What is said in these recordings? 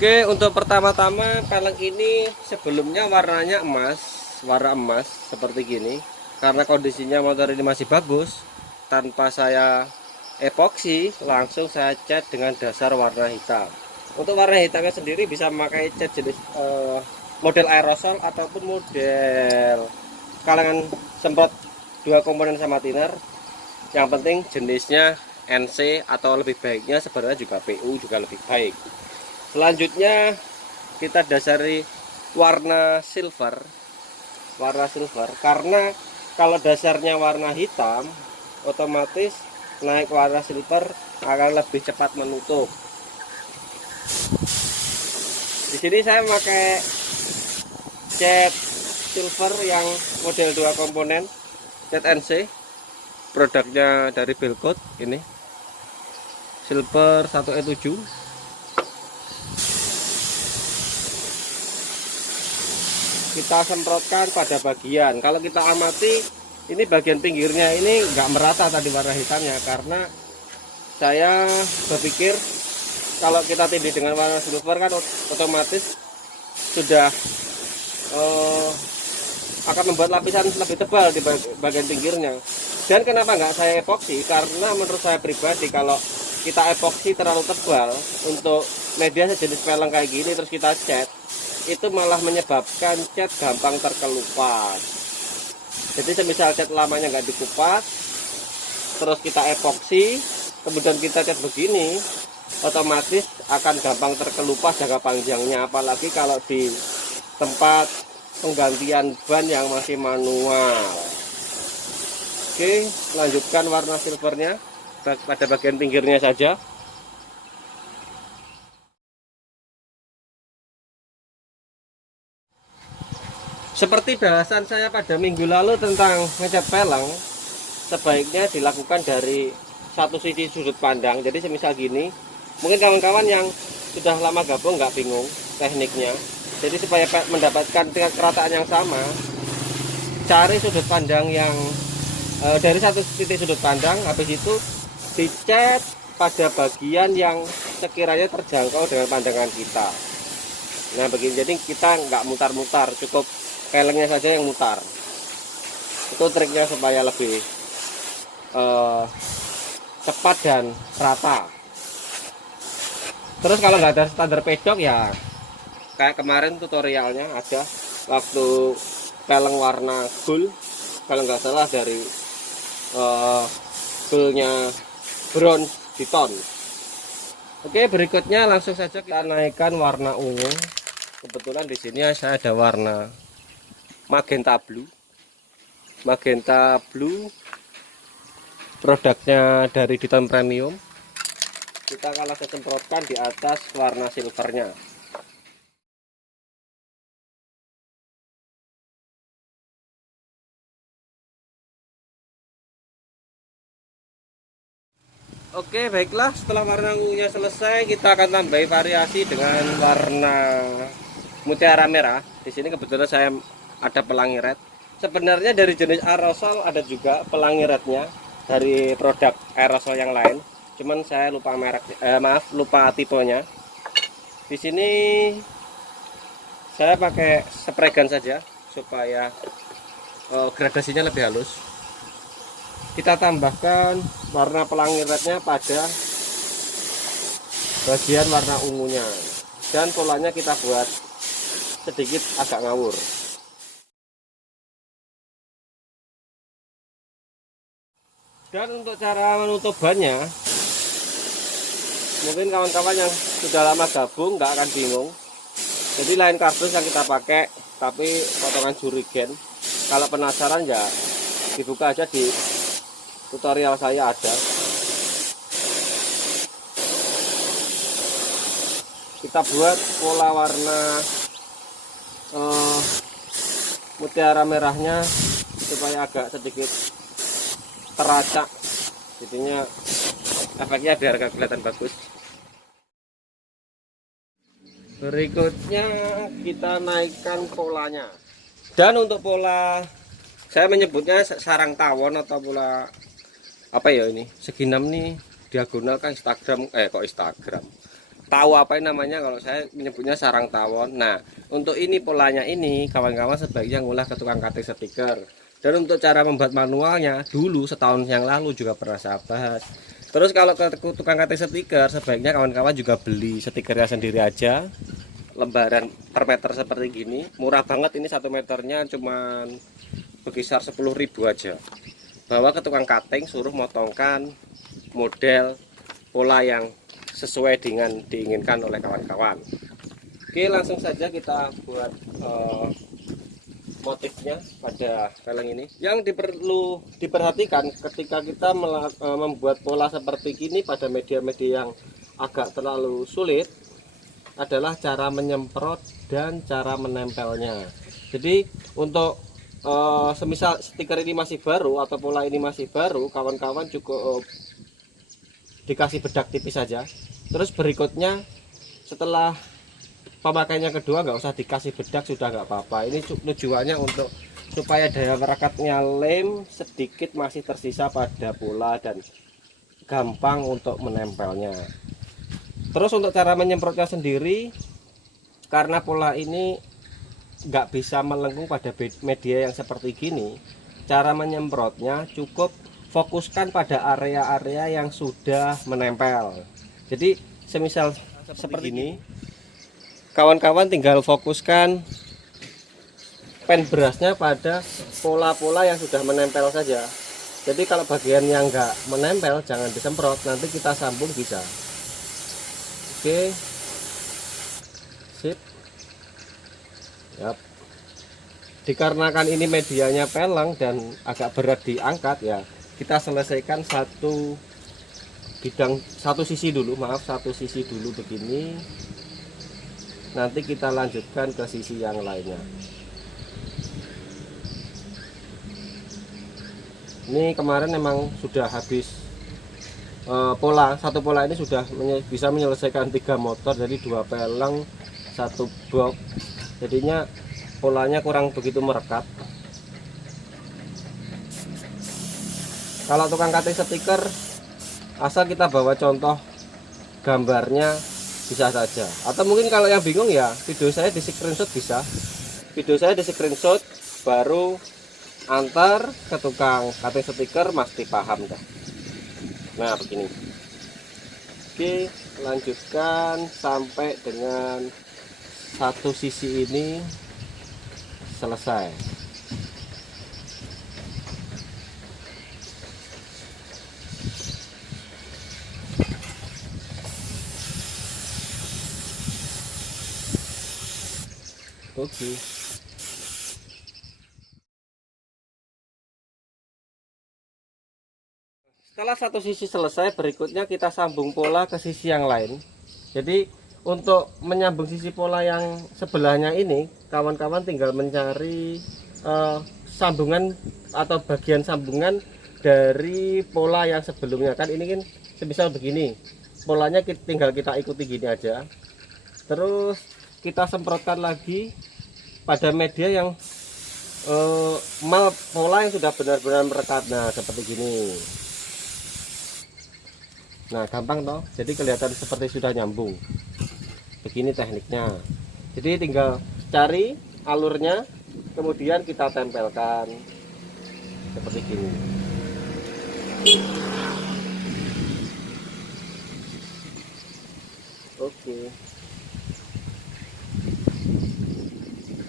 Oke, untuk pertama-tama peleng ini sebelumnya warnanya warna emas seperti gini. Karena kondisinya motor ini masih bagus, tanpa saya epoksi, langsung saya cat dengan dasar warna hitam. Untuk warna hitamnya sendiri bisa memakai cat jenis model aerosol ataupun model kalangan semprot dua komponen sama thinner. Yang penting jenisnya NC atau lebih baiknya sebenarnya juga PU juga lebih baik. Selanjutnya kita dasari warna silver karena kalau dasarnya warna hitam otomatis naik warna silver akan lebih cepat menutup. Di sini saya memakai cat silver yang model 2 komponen, cat NC, produknya dari Belcoat. Ini silver 1E7. Kita semprotkan pada bagian. Kalau kita amati ini bagian pinggirnya ini nggak merata tadi warna hitamnya, karena saya berpikir kalau kita tindih dengan warna silver kan otomatis sudah akan membuat lapisan lebih tebal di bagian pinggirnya. Dan kenapa nggak saya epoksi? Karena menurut saya pribadi kalau kita epoksi terlalu tebal untuk media sejenis peleng kayak gini terus kita cat, itu malah menyebabkan cat gampang terkelupas. Jadi semisal cat lamanya nggak dikupas terus kita epoksi kemudian kita cat begini, otomatis akan gampang terkelupas jangka panjangnya, apalagi kalau di tempat penggantian ban yang masih manual. Oke, lanjutkan warna silvernya pada bagian pinggirnya saja. Seperti bahasan saya pada minggu lalu tentang ngecat peleng, sebaiknya dilakukan dari satu sisi sudut pandang. Jadi semisal gini, mungkin kawan-kawan yang sudah lama gabung nggak bingung tekniknya. Jadi supaya mendapatkan tingkat kerataan yang sama, cari sudut pandang yang dari satu titik sudut pandang, habis itu dicat pada bagian yang sekiranya terjangkau dengan pandangan kita. Nah begini, jadi kita nggak mutar-mutar, cukup pelengnya saja yang mutar. Itu triknya supaya lebih cepat dan rata. Terus kalau nggak ada standar pedok ya kayak kemarin tutorialnya ada waktu peleng warna gold, kalau nggak salah dari goldnya bronze di ton. Oke, berikutnya langsung saja kita naikkan warna ungu. Kebetulan di sini saya ada warna magenta blue, produknya dari Diton Premium. Kita akan langsung semprotkan di atas warna silvernya. Oke, baiklah, setelah warna ungunya selesai, kita akan tambahi variasi dengan warna mutiara merah. Di sini kebetulan saya ada pelangi red. Sebenarnya dari jenis aerosol ada juga pelangi rednya dari produk aerosol yang lain. Cuman saya lupa merek, lupa tipenya. Di sini saya pakai spray gun saja supaya gradasinya lebih halus. Kita tambahkan warna pelangi rednya pada bagian warna ungunya, dan polanya kita buat sedikit agak ngawur. Dan untuk cara menutup bannya, mungkin kawan-kawan yang sudah lama gabung nggak akan bingung. Jadi lain kardus yang kita pakai, tapi potongan jurigen. Kalau penasaran ya dibuka aja di tutorial saya ada. Kita buat pola warna mutiara merahnya supaya agak sedikit teracak, jadinya efeknya biar agak kelihatan bagus. Berikutnya kita naikkan polanya, dan untuk pola saya menyebutnya sarang tawon atau pola apa ya, ini segi 6 nih diagonal kan Instagram, kok Instagram tahu apa ini namanya, kalau saya menyebutnya sarang tawon. Nah, untuk ini polanya ini kawan-kawan sebaiknya ngulah ke tukang cutting stiker. Dan untuk cara membuat manualnya dulu setahun yang lalu juga pernah saya bahas. Terus kalau ke tukang cutting stiker sebaiknya kawan-kawan juga beli stikernya sendiri aja, lembaran per meter seperti gini, murah banget ini, 1 meternya cuman berkisar 10.000 aja. Bawa ke tukang cutting, suruh motongkan model pola yang sesuai dengan diinginkan oleh kawan-kawan. Oke, langsung saja kita buat motifnya pada peleng ini. Yang perlu diperhatikan ketika kita membuat pola seperti ini pada media-media yang agak terlalu sulit adalah cara menyemprot dan cara menempelnya. Jadi untuk semisal stiker ini masih baru atau pola ini masih baru, kawan-kawan cukup dikasih bedak tipis saja. Terus berikutnya setelah pemakaiannya kedua nggak usah dikasih bedak, sudah nggak apa-apa. Ini tujuannya untuk supaya daya merekatnya lem sedikit masih tersisa pada pola dan gampang untuk menempelnya. Terus untuk cara menyemprotnya sendiri, karena pola ini nggak bisa melengkung pada media yang seperti gini, cara menyemprotnya cukup fokuskan pada area-area yang sudah menempel. Jadi semisal seperti ini, kawan-kawan tinggal fokuskan pen brushnya pada pola-pola yang sudah menempel saja. Jadi kalau bagian yang enggak menempel jangan disemprot, nanti kita sambung bisa. Oke, sip. Yap. Dikarenakan ini medianya peleng dan agak berat diangkat ya, kita selesaikan satu sisi dulu, satu sisi dulu begini. Nanti kita lanjutkan ke sisi yang lainnya. Ini kemarin memang sudah habis satu pola ini sudah bisa menyelesaikan 3 motor, jadi 2 peleng 1 box, jadinya polanya kurang begitu merekat. Kalau tukang cutting stiker, asal kita bawa contoh gambarnya bisa saja. Atau mungkin kalau yang bingung ya video saya di screenshot bisa. Video saya di screenshot baru antar ke tukang cutting stiker, pasti paham dah. Nah begini. Oke, lanjutkan sampai dengan satu sisi ini selesai. Oke. Setelah satu sisi selesai, berikutnya kita sambung pola ke sisi yang lain. Jadi untuk menyambung sisi pola yang sebelahnya ini, kawan-kawan tinggal mencari sambungan atau bagian sambungan dari pola yang sebelumnya. Kan ini kan semisal begini, polanya tinggal kita ikuti gini aja. Terus kita semprotkan lagi pada media yang pola yang sudah benar-benar merekat. Nah seperti gini. Nah gampang toh, jadi kelihatan seperti sudah nyambung. Begini tekniknya. Jadi tinggal cari alurnya, kemudian kita tempelkan seperti gini. Oke.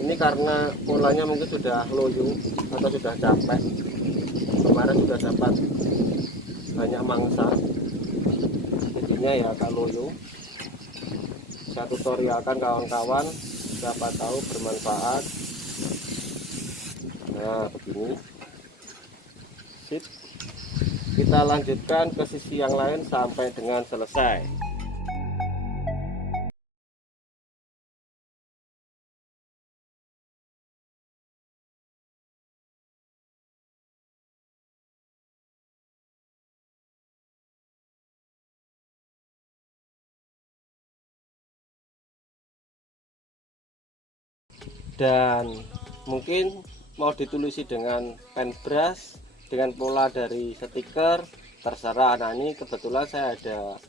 Ini karena polanya mungkin sudah loyo atau sudah capek, kemarin sudah dapat banyak mangsa, jadinya ya agak loyo. Saya tutorialkan kawan-kawan, siapa tahu bermanfaat. Nah begini, sip. Kita lanjutkan ke sisi yang lain sampai dengan selesai. Dan mungkin mau ditulisi dengan pen brush, dengan pola dari stiker, terserah. Nah ini kebetulan saya ada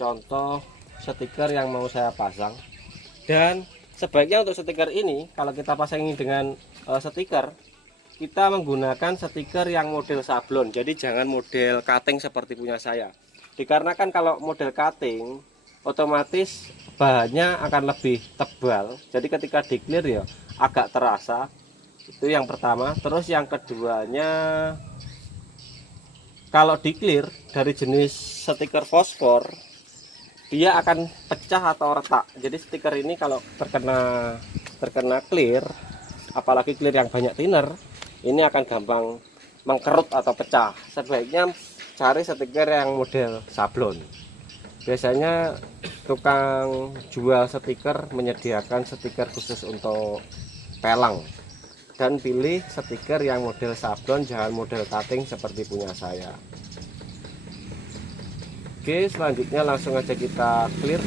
contoh stiker yang mau saya pasang. Dan sebaiknya untuk stiker ini kalau kita pasangi dengan stiker, kita menggunakan stiker yang model sablon. Jadi jangan model cutting seperti punya saya. Dikarenakan kalau model cutting otomatis bahannya akan lebih tebal. Jadi ketika di clear ya agak terasa. Itu yang pertama. Terus yang keduanya, kalau di clear dari jenis stiker fosfor, dia akan pecah atau retak. Jadi stiker ini kalau terkena clear, apalagi clear yang banyak thinner, ini akan gampang mengkerut atau pecah. Sebaiknya cari stiker yang model sablon. Biasanya tukang jual stiker menyediakan stiker khusus untuk pelang. Dan pilih stiker yang model sablon, jangan model cutting seperti punya saya. Oke, selanjutnya langsung aja kita clear.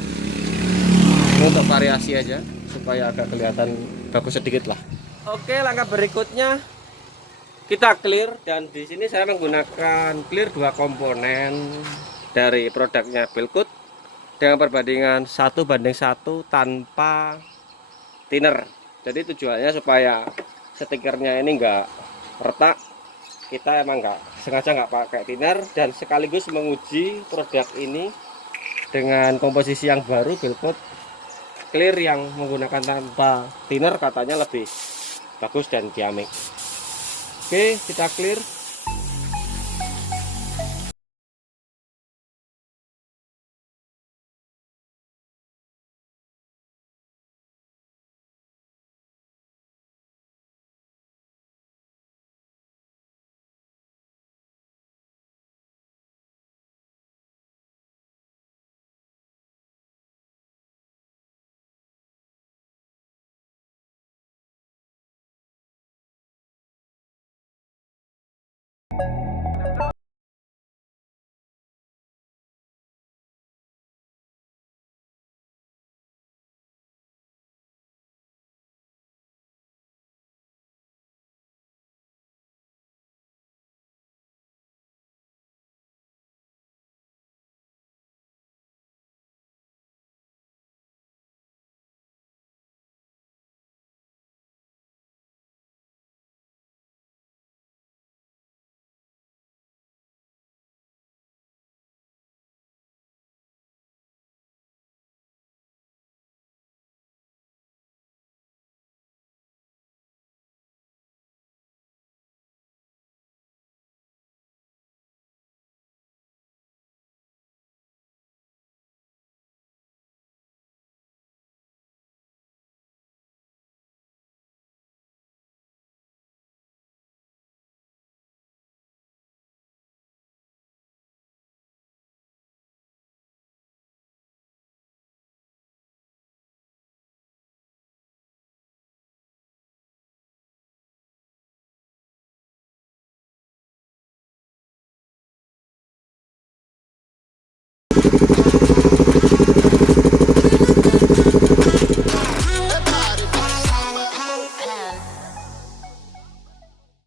Ini untuk variasi aja supaya agak kelihatan bagus sedikit lah. Oke, langkah berikutnya kita clear, dan di sini saya menggunakan clear 2 komponen dari produknya Belkut dengan perbandingan 1:1 tanpa thinner. Jadi tujuannya supaya stikernya ini enggak retak. Kita emang sengaja nggak pakai thinner, dan sekaligus menguji produk ini dengan komposisi yang baru Belkut clear yang menggunakan tanpa thinner, katanya lebih bagus dan ciamik. Oke, kita clear.